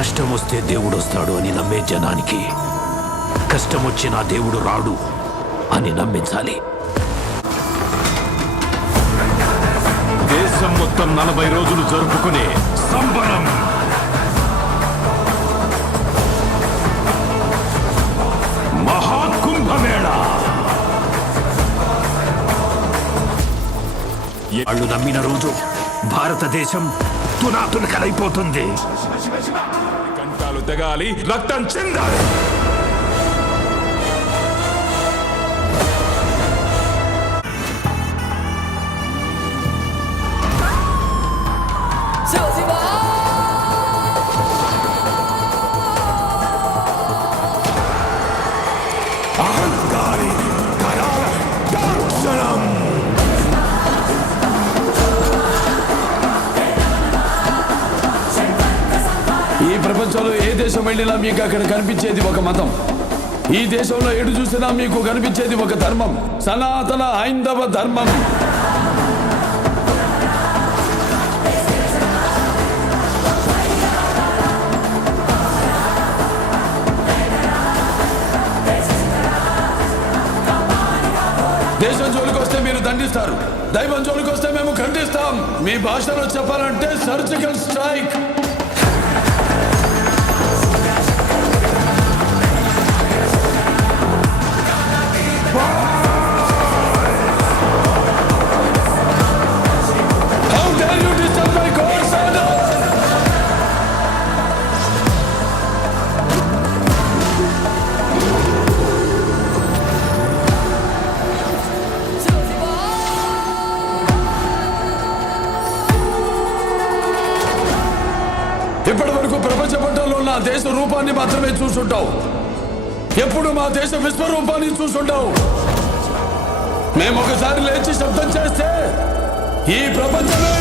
కష్టం వస్తే దేవుడు వస్తాడు అని నమ్మే జనానికి కష్టం వచ్చినా దేవుడు రాడు అని నమ్మించాలి. దేశం మొత్తం 40 రోజులు జరుపుకునే సంబరం మహాకుంభమేళా. వాళ్ళు నమ్మిన రోజు భారతదేశం తునాతునకలైపోతుంది. కంటాలు తెగాలి, రక్తం చెందాలి. ఈ ప్రపంచంలో ఏ దేశం వెళ్ళినా మీకు అక్కడ కనిపించేది ఒక మతం. ఈ దేశంలో ఎటు చూసినా మీకు కనిపించేది ఒక ధర్మం, సనాతన హైందవ ధర్మం. దేశం జోలికి వస్తే మీరు దండిస్తారు, దైవం జోలికి వస్తే మేము ఖండిస్తాం. మీ భాషలో చెప్పాలంటే surgical strike. How dare you disturb my God's order? ఇప్పటి వరకు ప్రపంచ పటంలో నా దేశ రూపాన్ని మాత్రమే చూసుంటావు. ఎప్పుడు మా దేశ విశ్వరూపాన్ని చూసుంటావు. మేము ఒకసారి లేచి శబ్దం చేస్తే ఈ ప్రపంచమే